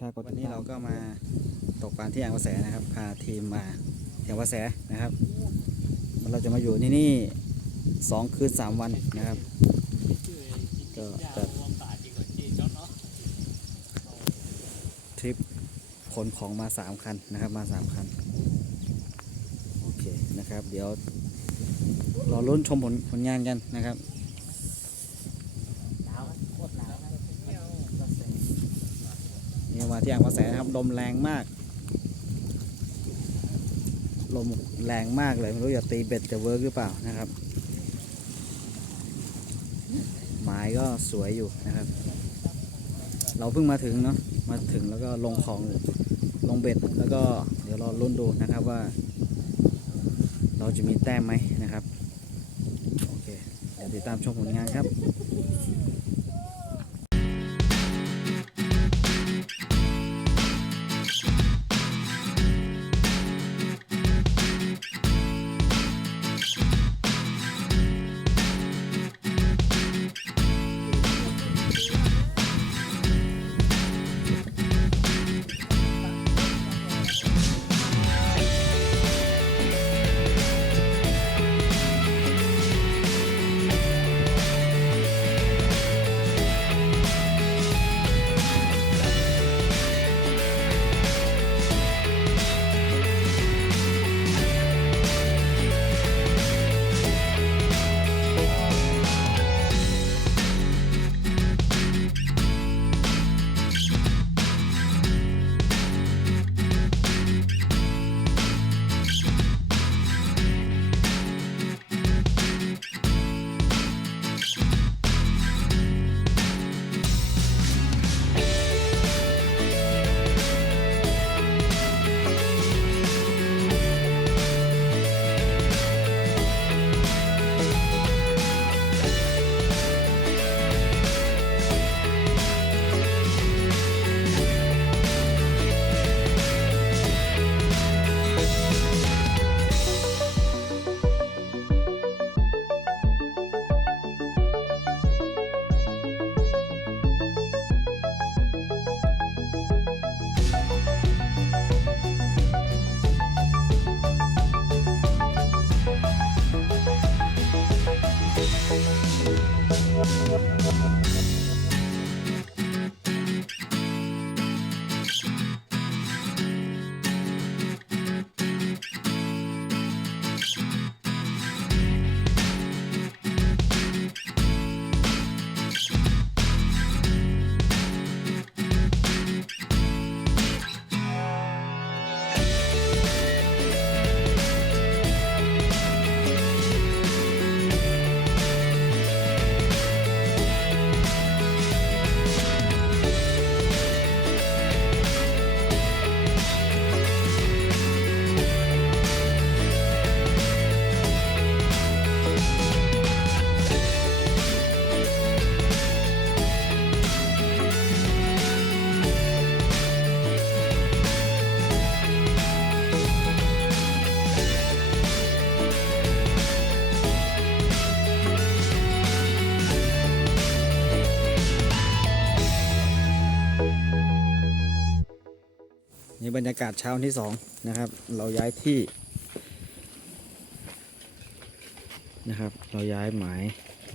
ชร์กดวันติดนี้ตามเราก็มาตกปลาที่อ่างกระแสนะครับ พาทีมมาที่อ่างกระแสนะครับเราจะมาอยู่ที่นี่สองคืนสามวันนะครับ ก็จะทริปขนของมาสามคันนะครับมาสามคัน โอเคนะครับ เดี๋ยวรอลุ้นชมผลผลงานกันนะครับ นี่มา ที่อ่างกระแสนะครับลมแรงมาก ลมแรงมากเลยไม่รู้จะตีเบ็ดจะเวิร์กหรือเปล่านะครับ หมายก็สวยอยู่นะครับ เราเพิ่งมาถึงเนาะมาถึงแล้วก็ลงของลงเบ็ดแล้วก็เดี๋ยวรอรุ่นดูนะครับว่า เราจะมีแต้มไหมนะครับโอเคเดี๋ยวติดตามชมผลงานครับ นี่บรรยากาศเช้าที่สองนะครับ เราย้ายที่นะครับ เราย้ายหมาย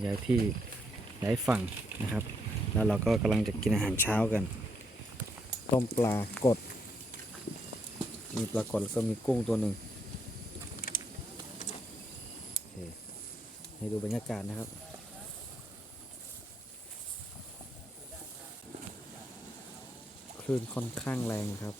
ย้ายที่ย้ายฝั่งนะครับ แล้วเราก็กำลังจะกินอาหารเช้ากัน ต้มปลากด มีปลากดแล้วก็มีกุ้งตัวหนึ่งให้ดูบรรยากาศนะครับคลื่นค่อนข้างแรงครับ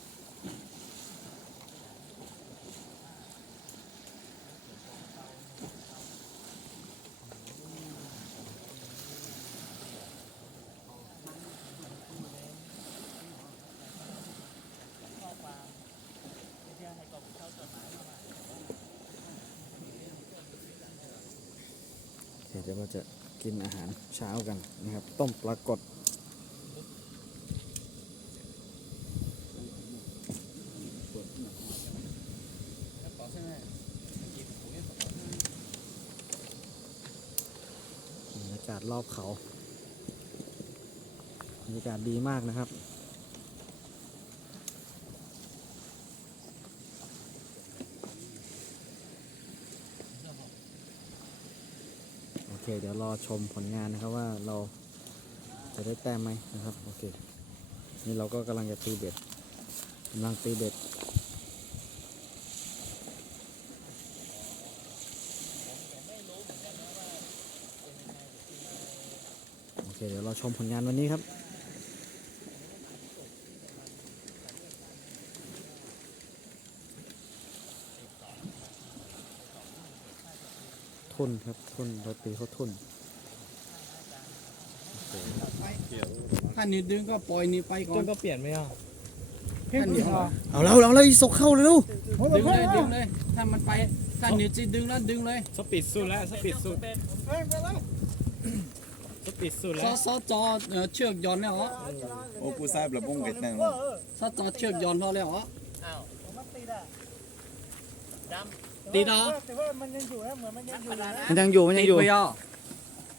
ดี๋ยวเราจะกินอาหารเช้ากันนะครับ ต้มปลากดบรรยากาศรอบเขาบรรยากาศดีมากนะครับ เคเดี๋ยวรอชมผลงานนะครับว่าเราจะได้แต้มไหมนะครับโอเคนี่เราก็กำลังจะตีเบ็ดกำลังตีเบ็ดโอเคเดี๋ยวเราชมผลงานวันนี้ครับ นครับทุนเราตีเขาทุนถ้านี่ดึงก็ปล่อยนี่ไปก่อนก็เปลี่ยนไม่เอาถ้านี่เอาเราเราเลยสกเข้าเลยลูกดึงเลยดึงเลยถ้ามันไปถ้านี่จะดึงแล้วดึงเลยสปีดสุดแล้วสปีดสุดสปีดสุดซแล้อวซอจอเอ่อเชือกย้อนแล้วเหรอโอ้กูทราบระบงเวียดนามซอจอเชือกย้อนพอแล้วเหรอ ตีดาแต่ว่ามันยังอยู่นะเหมือนมันยังอยู่นะมันยังอยู่มันยังอยู่ตีไปอะ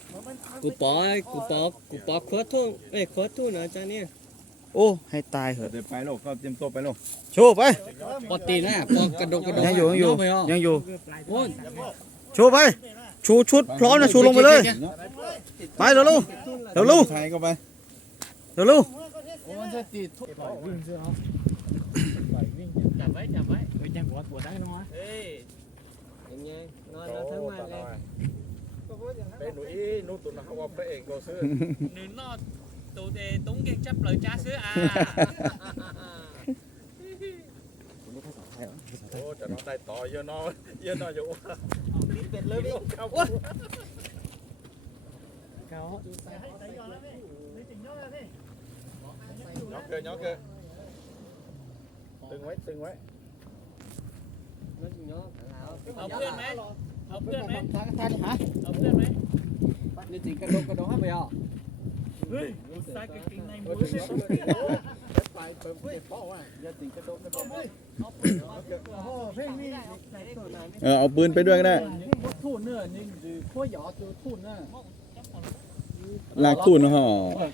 เหมือนมันกูปอกูปอกูปอโคตรทุ่งเอ้ยโคตรทุ่งนะจ๊ะเนี่ยโอ้ ให้ตายเหอะเดี๋ยวไปโลกก็เตรียมตัวไปโลกโชูไปปอตีนะปอกระโดดกระโดดยังอยู่ยังอยู่ไปอะยังอยู่ โอ้ยชูไป ชูชุดพร้อมนะชูลงไปเลย ไปเร็วลูกเร็วลูกไทยก็ไปเร็วลูกโอ้ยจะตีทุกจับไว้จับไว้เฮ้ยยังหัวหัวได้น้อยเฮ้ ยยังไงนอนแล้วทั้งวันเลยเป็นหนูอีนูตุนเขาว่าพระเอกโรซื้อ nữ nó tụ đề túng cái chấp lời cha xứ à โอ้จะน้องได้ต่อเยอะน้อยเยอะน้อยอยู่เป็นเลยพี่เข้าเขาน็อกเกินน็อกเกินตึงไว้ตึงไว้ เอาเพื่อนไหมเอาเพื่อนไหมทางทางฮะเอาเพื่อนไหมนี่ตีกระโดดกระโดดให้ไปอะ sai cái kính này ไป muốn เปิดเปิดเป้าอะอย่าตีกระโดดกระโดดโอ้โหเพลงนี้เออเอาปืนไปด้วยก็ได้ทุ่นเนื้อนี่คือขั้วหยอดตัวทุ่นเนื้อลากทุ่นห่อ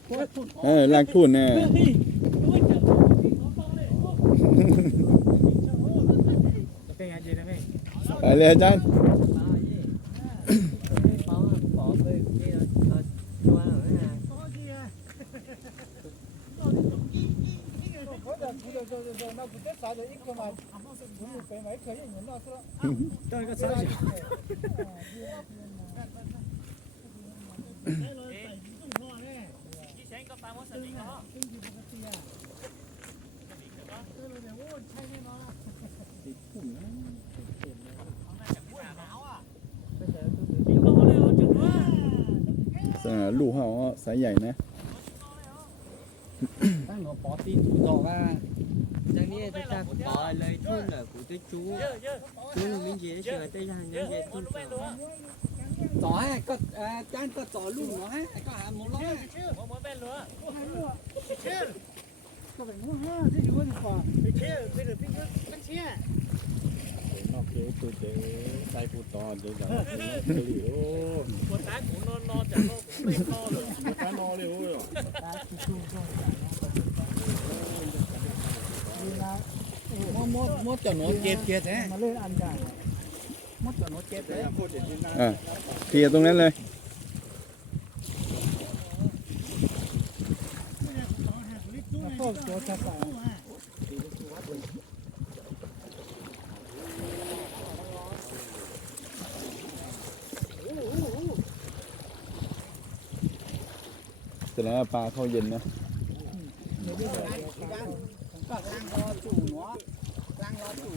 ขั้วทุ่นเออลากทุ่นแน่เป็นไงจีนะพี่ ไป เลยอาจารย์ gì ที่แสงก็ตามว่าสนิทเขาเออลูกเขาสายใหญ่นะตั้งหัวปอตีถูดอกอะ Chẳng nhẽ tôi ta cũng bỏ lời thôn là của tôi chú เยอะเยอะ Chú là mình dễ sửa tay là เยอะ những dễ คน thôn ไม่ sửa รู้ต่อให้ก็เอ่อจานก็ต่อลูกเนาะฮะก็หาหมดแล้วผมไม่เป็นรู้ก็เป็นหัวห้าที่อยู่ในฝั่งไปเชี่ยไปเดือดพี่ก็ไม่เชี่ย นอกเกตุเตใส่ปูตอนเดี๋ยวจะโอ้คนตายผมนอนนอนจากโลกไม่นอนเลยตานอเลยโอ้ยมดมดมดจะหนูเจ็บเจ็บแท้มาเล่นอันใหญ่มดจะหนูเจ็บแท้อะเคลียร์ตรงนั้นเลยพวกตัวชะตา จแล้วปลาเข้าเย็นนะก็ล้างรอจู่เนาะล้างรอจู่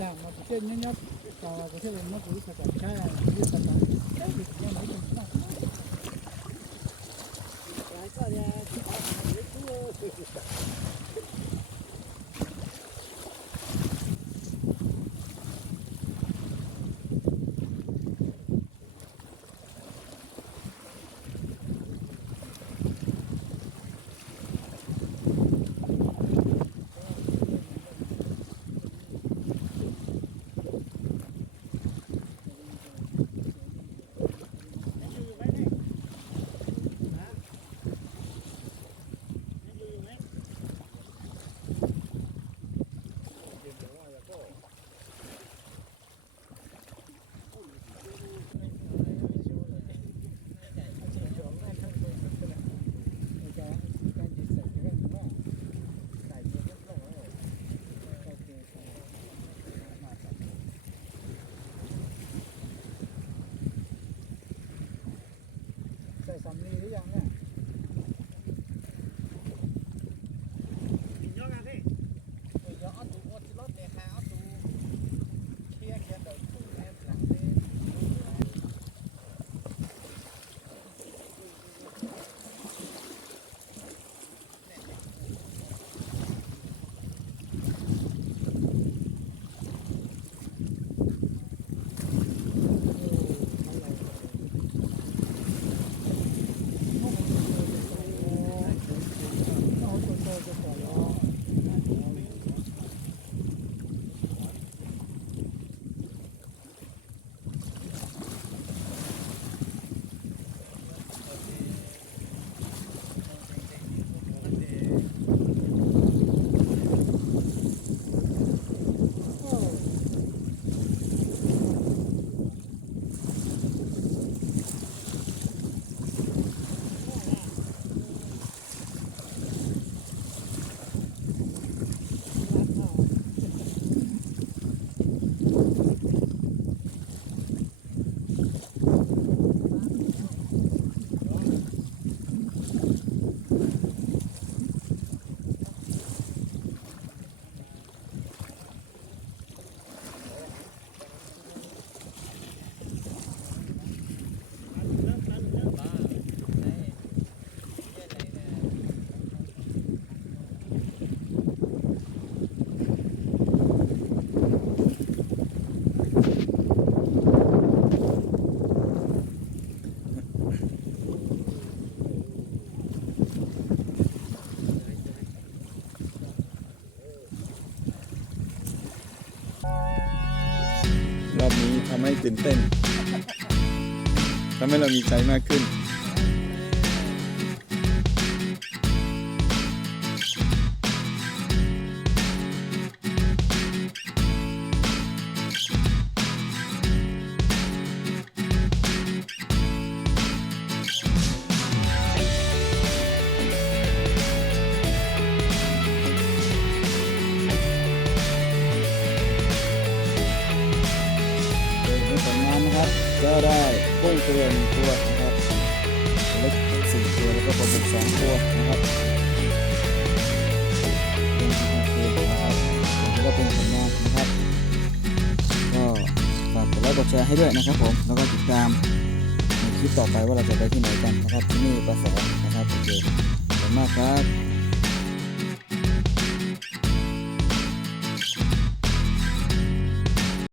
ต่างมาเช่นนี้นะต่อประเทศมันก็รู้สึกใช่ที่สตาร์ทได้ดิยังไส่สำลีหรือยังเนี่ย ยอดกันพี่ เดี๋ยวเอาตูอดรถเนี่ยค่ะเอาตูเคลียร์เคลียร์เดี๋ยวตู้แอบหลังเต้ เอาตัวโตจะปล่อยล้อ รอบนี้ทำให้ตื่นเต้นทำ ให้เรามีใจมากขึ้น ตัวแล้วก็ปลาบึกสองตัวนะครับเป็นที่ทำเกมนะครับผมก็เป็นผลงานนะครับ ก็ฝากกดไลค์กดแชร์ให้ด้วยนะครับผม แล้วก็ติดตามในคลิปต่อไปว่าเราจะไปที่ไหนกันนะครับ ที่นี่ปราแสนะครับโอเคขอบคุณมากครับ